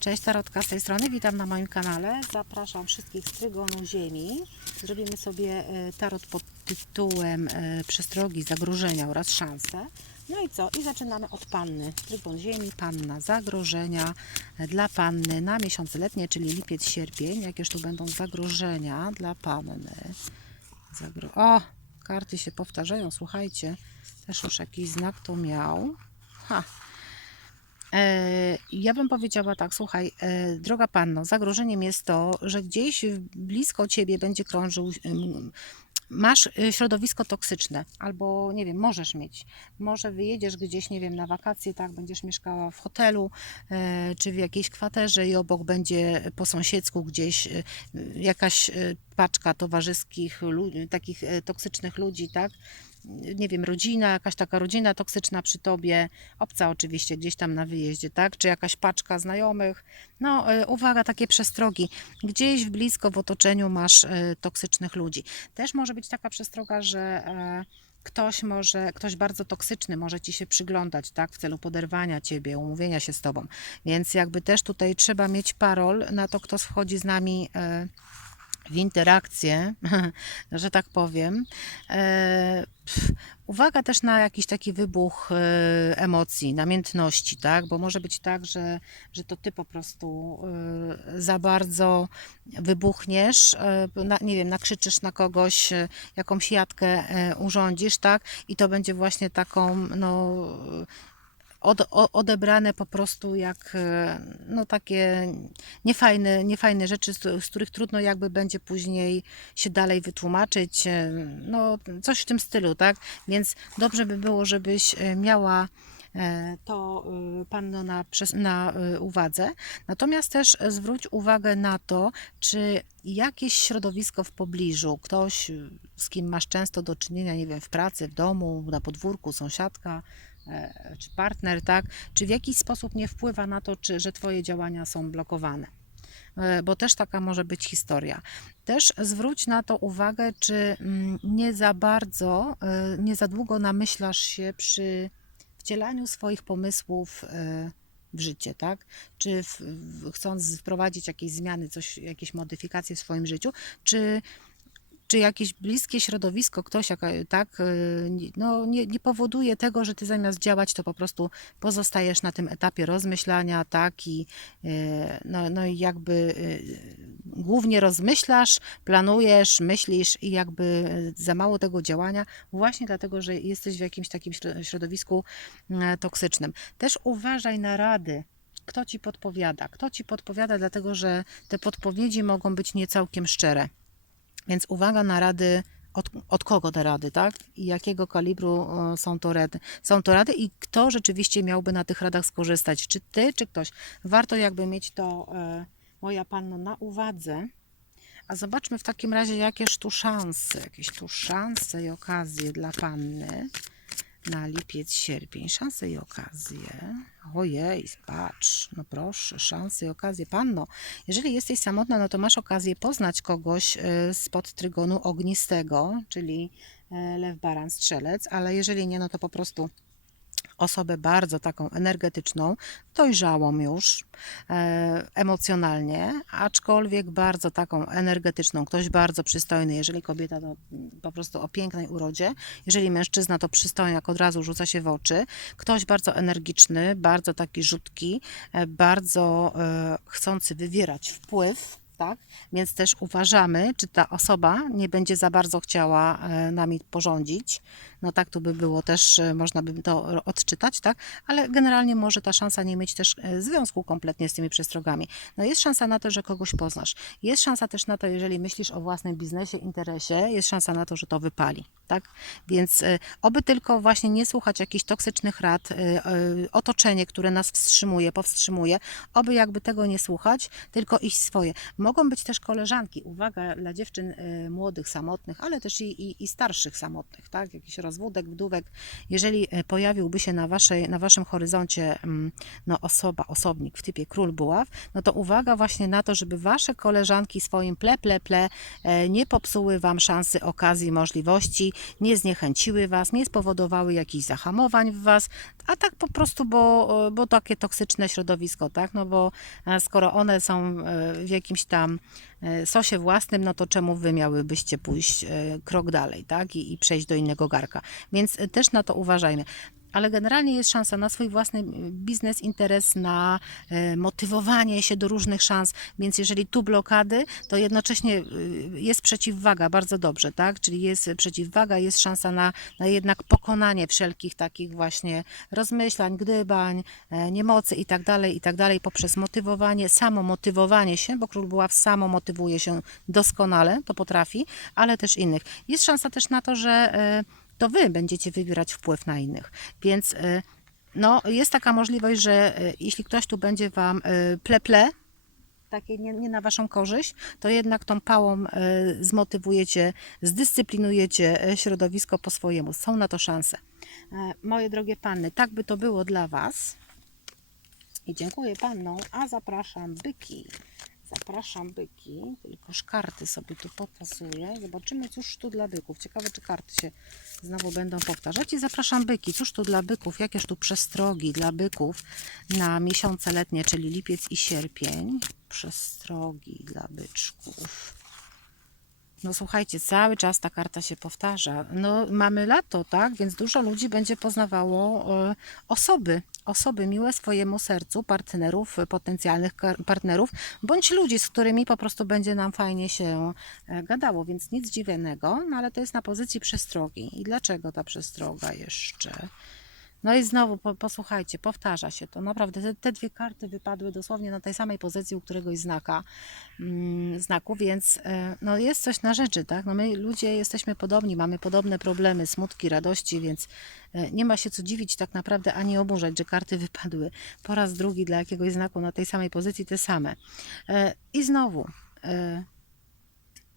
Cześć, Tarotka z tej strony, witam na moim kanale. Zapraszam wszystkich z Trygonu Ziemi. Zrobimy sobie e, tarot pod tytułem e, Przestrogi, zagrożenia oraz szanse. No i co? I zaczynamy od Panny. Trygon Ziemi, Panna, zagrożenia e, dla Panny na miesiące letnie, czyli lipiec, sierpień. Jakież tu będą zagrożenia dla Panny? Zagro... O! Karty się powtarzają, słuchajcie. Też już jakiś znak to miał. Ha, Ja bym powiedziała tak, słuchaj, e, droga panno, zagrożeniem jest to, że gdzieś blisko ciebie będzie krążył, masz y, środowisko toksyczne, albo nie wiem, możesz mieć. Może wyjedziesz gdzieś, nie wiem, na wakacje, tak, będziesz mieszkała w hotelu, e, czy w jakiejś kwaterze i obok będzie po sąsiedzku gdzieś jakaś paczka towarzyskich, takich e, toksycznych ludzi, tak, nie wiem, rodzina, jakaś taka rodzina toksyczna przy tobie, obca oczywiście gdzieś tam na wyjeździe, tak? Czy jakaś paczka znajomych. No, y, uwaga, takie przestrogi. Gdzieś w blisko w otoczeniu masz y, toksycznych ludzi. Też może być taka przestroga, że e, ktoś może, ktoś bardzo toksyczny może ci się przyglądać, tak? W celu poderwania ciebie, umówienia się z tobą. Więc jakby też tutaj trzeba mieć parol na to, kto wchodzi z nami. e, w interakcję, że tak powiem. E, Uwaga też na jakiś taki wybuch e, emocji, namiętności, tak? Bo może być tak, że, że to ty po prostu e, za bardzo wybuchniesz, nie wiem, nakrzyczysz na kogoś, jakąś jatkę urządzisz, tak? I to będzie właśnie taką, no od, odebrane po prostu jak e, no takie niefajne, niefajne rzeczy, z, których trudno jakby będzie później się dalej wytłumaczyć, e, no coś w tym stylu, tak? Więc dobrze by było, żebyś e, miała to panno na, na uwadze. Natomiast też zwróć uwagę na to, czy jakieś środowisko w pobliżu, ktoś, z kim masz często do czynienia, nie wiem, w pracy, w domu, na podwórku, sąsiadka, czy partner, tak? Czy w jakiś sposób nie wpływa na to, czy, że Twoje działania są blokowane? E, Bo też taka może być historia. Też zwróć na to uwagę, czy mm, nie za bardzo, e, nie za długo namyślasz się przy wcielaniu swoich pomysłów e, w życie, tak? Czy w, w, chcąc wprowadzić jakieś zmiany, coś, jakieś modyfikacje w swoim życiu, czy czy jakieś bliskie środowisko, ktoś tak, y, no, nie, nie powoduje tego, że ty zamiast działać, to po prostu pozostajesz na tym etapie rozmyślania, tak, i y, no, no i jakby y, głównie rozmyślasz, planujesz, myślisz i jakby za mało tego działania, właśnie dlatego, że jesteś w jakimś takim śro- środowisku toksycznym. Też uważaj na rady, kto ci podpowiada. Kto ci podpowiada, dlatego że te podpowiedzi mogą być nie całkiem szczere. Więc uwaga na rady, od, od kogo te rady, tak? I jakiego kalibru e, są to rady. Są to rady i kto rzeczywiście miałby na tych radach skorzystać. Czy ty, czy ktoś. Warto jakby mieć to, e, moja panno, na uwadze. A zobaczmy w takim razie, jakież tu szanse, jakieś tu szanse i okazje dla panny na lipiec, sierpień. Szanse i okazje. Ojej, patrz, no proszę, szanse i okazje. Panno, jeżeli jesteś samotna, no to masz okazję poznać kogoś e, spod trygonu ognistego, czyli e, lew, baran, strzelec, ale jeżeli nie, no to po prostu osobę bardzo taką energetyczną, dojrzałą już e, emocjonalnie, aczkolwiek bardzo taką energetyczną, ktoś bardzo przystojny, jeżeli kobieta to po prostu o pięknej urodzie, jeżeli mężczyzna to przystojniak od razu rzuca się w oczy, ktoś bardzo energiczny, bardzo taki rzutki, e, bardzo e, chcący wywierać wpływ, tak? Więc też uważamy, czy ta osoba nie będzie za bardzo chciała e, nami porządzić. No tak tu by było też, e, można by to odczytać, tak? Ale generalnie może ta szansa nie mieć też e, związku kompletnie z tymi przestrogami. No jest szansa na to, że kogoś poznasz. Jest szansa też na to, jeżeli myślisz o własnym biznesie, interesie, jest szansa na to, że to wypali, tak? Więc oby tylko właśnie nie słuchać jakichś toksycznych rad, otoczenie, które nas wstrzymuje, powstrzymuje, oby jakby tego nie słuchać, tylko iść swoje. Mogą być też koleżanki. Uwaga dla dziewczyn y, młodych, samotnych, ale też i, i, i starszych samotnych, tak? Jakiś rozwódek, wdówek. Jeżeli y, pojawiłby się na, waszej, na waszym horyzoncie mm, no, osoba, osobnik w typie król buław, no to uwaga właśnie na to, żeby wasze koleżanki swoim ple, ple, ple e, nie popsuły wam szansy, okazji, możliwości, nie zniechęciły was, nie spowodowały jakichś zahamowań w was, a tak po prostu, bo, bo takie toksyczne środowisko, tak? No bo e, skoro one są e, w jakimś tam e, sosie własnym, no to czemu wy miałybyście pójść e, krok dalej, tak? I, i przejść do innego garka. Więc e, też na to uważajmy. Ale generalnie jest szansa na swój własny biznes, interes, na e, motywowanie się do różnych szans. Więc jeżeli tu blokady, to jednocześnie y, jest przeciwwaga, bardzo dobrze, tak? Czyli jest przeciwwaga, jest szansa na, na jednak pokonanie wszelkich takich właśnie rozmyślań, gdybań, e, niemocy i tak dalej, i tak dalej, poprzez motywowanie, samo motywowanie się, bo król buław samo motywuje się doskonale, to potrafi, ale też innych. Jest szansa też na to, że e, to wy będziecie wywierać wpływ na innych. Więc y, no, jest taka możliwość, że y, jeśli ktoś tu będzie wam y, ple-ple, takie nie, nie na waszą korzyść, to jednak tą pałą y, zmotywujecie, zdyscyplinujecie y, środowisko po swojemu. Są na to szanse. E, Moje drogie panny, tak by to było dla was. I dziękuję panom, a zapraszam byki. Zapraszam byki, tylkoż karty sobie tu popasuję. Zobaczymy, cóż tu dla byków. Ciekawe, czy karty się znowu będą powtarzać. I zapraszam byki. Cóż tu dla byków? Jakież tu przestrogi dla byków na miesiące letnie, czyli lipiec i sierpień? Przestrogi dla byczków. No słuchajcie, cały czas ta karta się powtarza. No mamy lato, tak? Więc dużo ludzi będzie poznawało e, osoby, osoby miłe swojemu sercu, partnerów, e, potencjalnych partnerów, bądź ludzi, z którymi po prostu będzie nam fajnie się e, gadało, więc nic dziwnego, no ale to jest na pozycji przestrogi. I dlaczego ta przestroga jeszcze? No i znowu, po, posłuchajcie, powtarza się to. Naprawdę, te, te dwie karty wypadły dosłownie na tej samej pozycji u któregoś znaka, mm, znaku, więc e, no jest coś na rzeczy, tak? No my ludzie jesteśmy podobni, mamy podobne problemy, smutki, radości, więc e, nie ma się co dziwić tak naprawdę, ani oburzać, że karty wypadły po raz drugi dla jakiegoś znaku na tej samej pozycji te same. E, I znowu, e,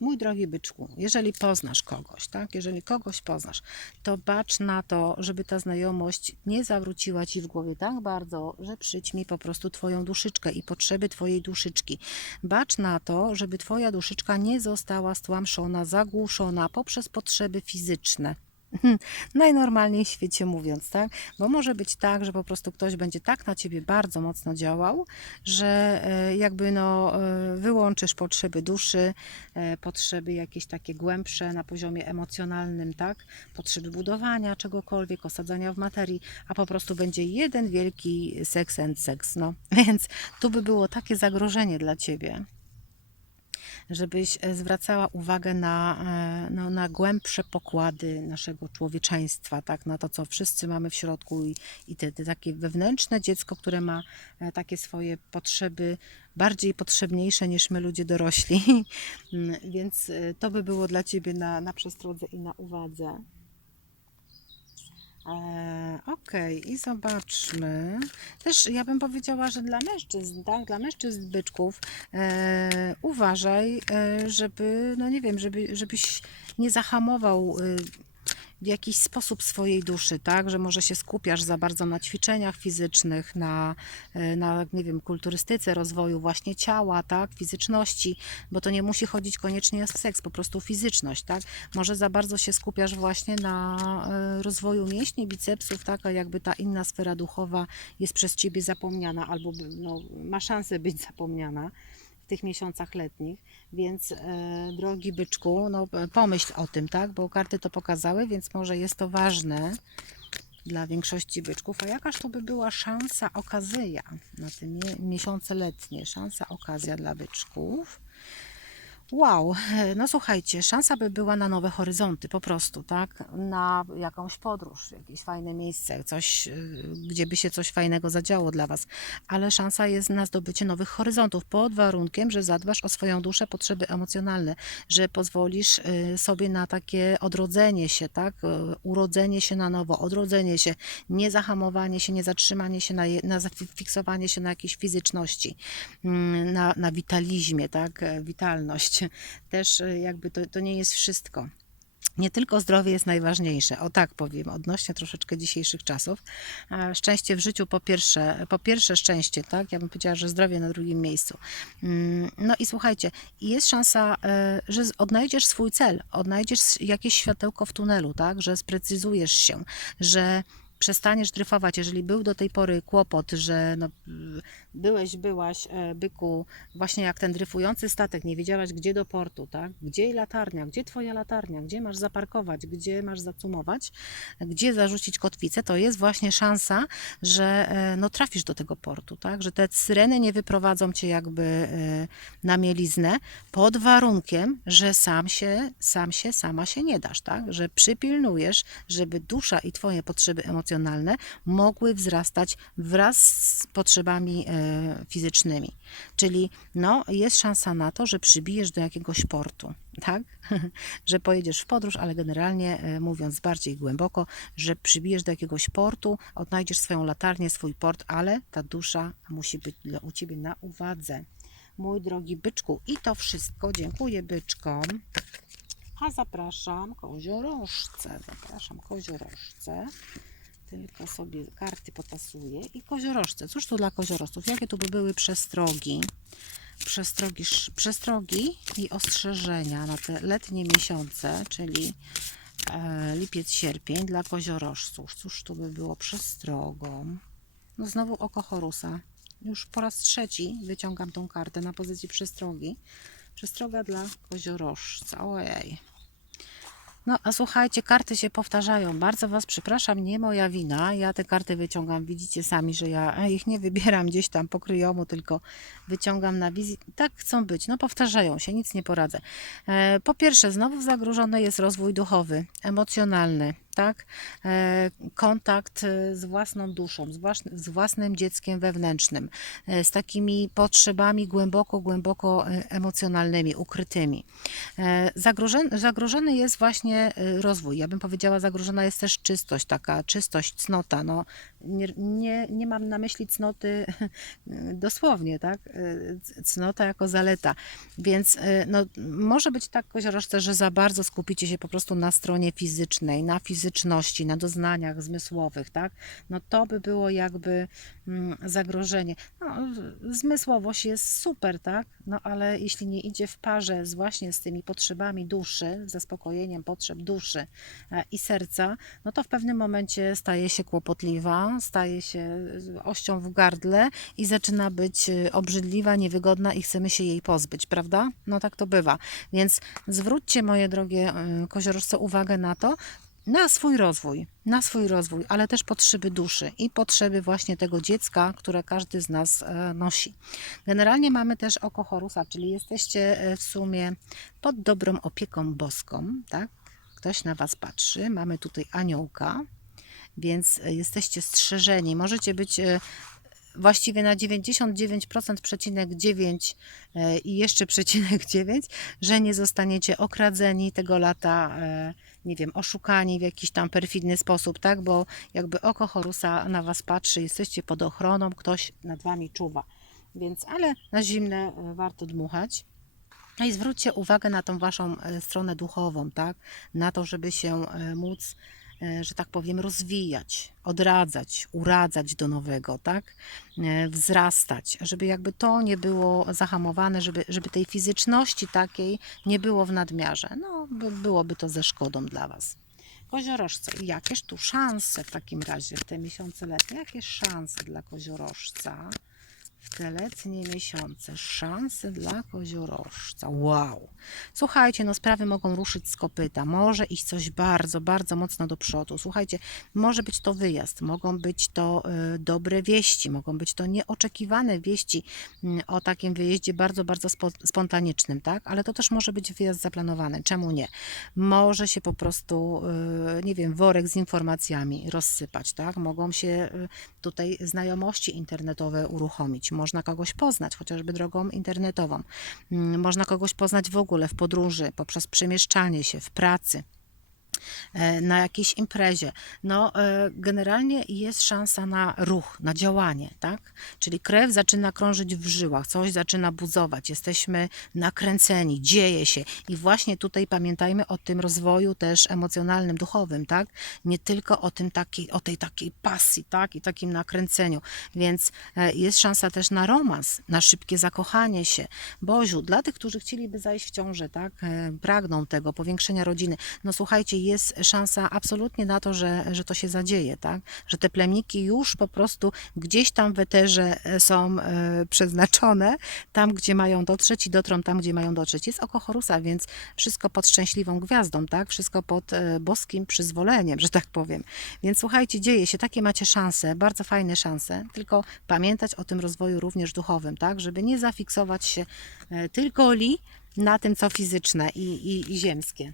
Mój drogi byczku, jeżeli poznasz kogoś, tak, jeżeli kogoś poznasz, to bacz na to, żeby ta znajomość nie zawróciła ci w głowie tak bardzo, że przyćmi po prostu twoją duszyczkę i potrzeby twojej duszyczki. Bacz na to, żeby twoja duszyczka nie została stłamszona, zagłuszona poprzez potrzeby fizyczne. Najnormalniej w świecie mówiąc, tak? Bo może być tak, że po prostu ktoś będzie tak na ciebie bardzo mocno działał, że e, jakby no e, wyłączysz potrzeby duszy, e, potrzeby jakieś takie głębsze na poziomie emocjonalnym, tak? Potrzeby budowania czegokolwiek, osadzania w materii, a po prostu będzie jeden wielki seks and seks, no. Więc tu by było takie zagrożenie dla ciebie żebyś e, zwracała uwagę na, e, no, na głębsze pokłady naszego człowieczeństwa, tak? na to, co wszyscy mamy w środku i, i te, te takie wewnętrzne dziecko, które ma e, takie swoje potrzeby bardziej potrzebniejsze niż my ludzie dorośli. Mm, Więc to by było dla Ciebie na, na przestrodze i na uwadze. E, Okej, i zobaczmy. Też ja bym powiedziała, że dla mężczyzn, tak, dla mężczyzn byczków, e, uważaj, e, żeby, no nie wiem, żeby, żebyś nie zahamował e, w jakiś sposób swojej duszy, tak, że może się skupiasz za bardzo na ćwiczeniach fizycznych, na, e, na nie wiem, kulturystyce, rozwoju właśnie ciała, tak, fizyczności, bo to nie musi chodzić koniecznie o seks, po prostu fizyczność, tak. Może za bardzo się skupiasz właśnie na e, rozwoju mięśni, bicepsów, tak, a jakby ta inna sfera duchowa jest przez ciebie zapomniana albo no, ma szansę być zapomniana tych miesiącach letnich, więc e, drogi byczku, no e, pomyśl o tym, tak, bo karty to pokazały, więc może jest to ważne dla większości byczków. A jakaż to by była szansa, okazja na te mie- miesiące letnie, szansa, okazja dla byczków? Wow, no słuchajcie, szansa by była na nowe horyzonty, po prostu, tak? Na jakąś podróż, jakieś fajne miejsce, coś, y, gdzie by się coś fajnego zadziało dla Was. Ale szansa jest na zdobycie nowych horyzontów, pod warunkiem, że zadbasz o swoją duszę, potrzeby emocjonalne, że pozwolisz y, sobie na takie odrodzenie się, tak? Y, Urodzenie się na nowo, odrodzenie się, nie zahamowanie się, nie zatrzymanie się, na, na zafiksowanie się na jakiejś fizyczności, mm, na, na witalizmie, tak? E, Witalność. Też e, jakby to, to nie jest wszystko. Nie tylko zdrowie jest najważniejsze, o tak powiem, odnośnie troszeczkę dzisiejszych czasów. Szczęście w życiu po pierwsze, po pierwsze szczęście, tak? Ja bym powiedziała, że zdrowie na drugim miejscu. Mm, No i słuchajcie, jest szansa, e, że odnajdziesz swój cel, odnajdziesz jakieś światełko w tunelu, tak? Że sprecyzujesz się, że przestaniesz dryfować. Jeżeli był do tej pory kłopot, że no, byłeś, byłaś, e, byku, właśnie jak ten dryfujący statek, nie wiedziałaś gdzie do portu, tak? Gdzie latarnia, gdzie twoja latarnia, gdzie masz zaparkować, gdzie masz zacumować, gdzie zarzucić kotwicę, to jest właśnie szansa, że e, no, trafisz do tego portu, tak? Że te syreny nie wyprowadzą cię jakby e, na mieliznę, pod warunkiem, że sam się, sam się, sama się nie dasz, tak? Że przypilnujesz, żeby dusza i twoje potrzeby emocjonalne mogły wzrastać wraz z potrzebami fizycznymi. Czyli no, jest szansa na to, że przybijesz do jakiegoś portu, tak? że pojedziesz w podróż, ale generalnie e, mówiąc bardziej głęboko, że przybijesz do jakiegoś portu, odnajdziesz swoją latarnię, swój port, ale ta dusza musi być u ciebie na uwadze. Mój drogi byczku, i to wszystko. Dziękuję byczkom. A zapraszam koziorożce. Zapraszam koziorożce. Tylko sobie karty potasuję. I koziorożce. Cóż tu dla koziorożców? Jakie tu by były przestrogi? Przestrogi, przestrogi i ostrzeżenia na te letnie miesiące, czyli e, lipiec, sierpień dla koziorożców. Cóż tu by było przestrogą? No znowu oko Horusa. Już po raz trzeci wyciągam tą kartę na pozycji przestrogi. Przestroga dla koziorożca. Ojej. No, a słuchajcie, karty się powtarzają. Bardzo Was przepraszam, nie moja wina. Ja te karty wyciągam, widzicie sami, że ja ich nie wybieram gdzieś tam po kryjomu, tylko wyciągam na wizji. Tak chcą być, no powtarzają się, nic nie poradzę. E, Po pierwsze, znowu zagrożony jest rozwój duchowy, emocjonalny, tak? E, Kontakt e, z własną duszą, z, włas- z własnym dzieckiem wewnętrznym, e, z takimi potrzebami głęboko, głęboko emocjonalnymi, ukrytymi. Zagrożony, zagrożony jest właśnie rozwój. Ja bym powiedziała, zagrożona jest też czystość, taka czystość, cnota. No, nie, nie, nie mam na myśli cnoty dosłownie, tak? E, Cnota jako zaleta. Więc e, no, może być tak, koziorożce, że za bardzo skupicie się po prostu na stronie fizycznej, na fizyczności, na doznaniach zmysłowych, tak? No to by było jakby mm, zagrożenie. No, zmysłowość jest super, tak? No ale jeśli nie idzie w parze z właśnie z tymi potrzebami duszy, zaspokojeniem potrzeb duszy e, i serca, no to w pewnym momencie staje się kłopotliwa, staje się z ością w gardle i zaczyna być e, obrzydliwa, niewygodna i chcemy się jej pozbyć, prawda? No tak to bywa. Więc zwróćcie, moje drogie e, koziorożce, uwagę na to, na swój rozwój, na swój rozwój, ale też potrzeby duszy i potrzeby właśnie tego dziecka, które każdy z nas e, nosi. Generalnie mamy też oko Horusa, czyli jesteście e, w sumie pod dobrą opieką boską, tak? Ktoś na was patrzy. Mamy tutaj aniołka, więc e, jesteście strzeżeni. Możecie być e, właściwie na 99% przecinek 9 e, i jeszcze przecinek 9, że nie zostaniecie okradzeni tego lata, nie wiem, oszukani w jakiś tam perfidny sposób, tak? Bo jakby oko Horusa na was patrzy, jesteście pod ochroną, ktoś nad wami czuwa. Więc, ale na zimne warto dmuchać. No i zwróćcie uwagę na tą waszą stronę duchową, tak? Na to, żeby się móc, że tak powiem, rozwijać, odradzać, uradzać do nowego, tak? E, Wzrastać, żeby jakby to nie było zahamowane, żeby, żeby tej fizyczności takiej nie było w nadmiarze. No, by, byłoby to ze szkodą dla was. Koziorożce, jakież tu szanse w takim razie w te miesiące letnie? Jakieś szanse dla koziorożca? W te letnie miesiące. Szanse dla koziorożca. Wow. Słuchajcie, no sprawy mogą ruszyć z kopyta. Może iść coś bardzo, bardzo mocno do przodu. Słuchajcie, może być to wyjazd, mogą być to y, dobre wieści, mogą być to nieoczekiwane wieści mm, o takim wyjeździe bardzo, bardzo spo, spontanicznym, tak? Ale to też może być wyjazd zaplanowany. Czemu nie? Może się po prostu, y, nie wiem, worek z informacjami rozsypać, tak? Mogą się y, tutaj znajomości internetowe uruchomić. Można kogoś poznać, chociażby drogą internetową. Mm, Można kogoś poznać w ogóle w podróży, poprzez przemieszczanie się, w pracy na jakiejś imprezie. No, e, generalnie jest szansa na ruch, na działanie, tak? Czyli krew zaczyna krążyć w żyłach, coś zaczyna buzować, jesteśmy nakręceni, dzieje się. I właśnie tutaj pamiętajmy o tym rozwoju też emocjonalnym, duchowym, tak? Nie tylko o tym takiej, o tej takiej pasji, tak? I takim nakręceniu. Więc e, jest szansa też na romans, na szybkie zakochanie się. Boziu, dla tych, którzy chcieliby zajść w ciążę, tak? E, Pragną tego, powiększenia rodziny. No słuchajcie, jest szansa absolutnie na to, że, że to się zadzieje, tak? Że te plemniki już po prostu gdzieś tam w eterze e, są e, przeznaczone, tam gdzie mają dotrzeć i dotrą tam, gdzie mają dotrzeć. Jest oko Horusa, więc wszystko pod szczęśliwą gwiazdą, tak? Wszystko pod e, boskim przyzwoleniem, że tak powiem. Więc słuchajcie, dzieje się, takie macie szanse, bardzo fajne szanse, tylko pamiętać o tym rozwoju również duchowym, tak? Żeby nie zafiksować się tylko li na tym, co fizyczne i, i, i ziemskie.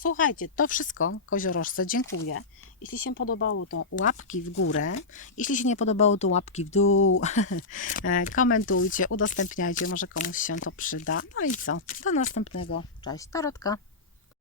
Słuchajcie, to wszystko, koziorożce, dziękuję. Jeśli się podobało, to łapki w górę. Jeśli się nie podobało, to łapki w dół. E, Komentujcie, udostępniajcie, może komuś się to przyda. No i co? Do następnego. Cześć, Tarotka.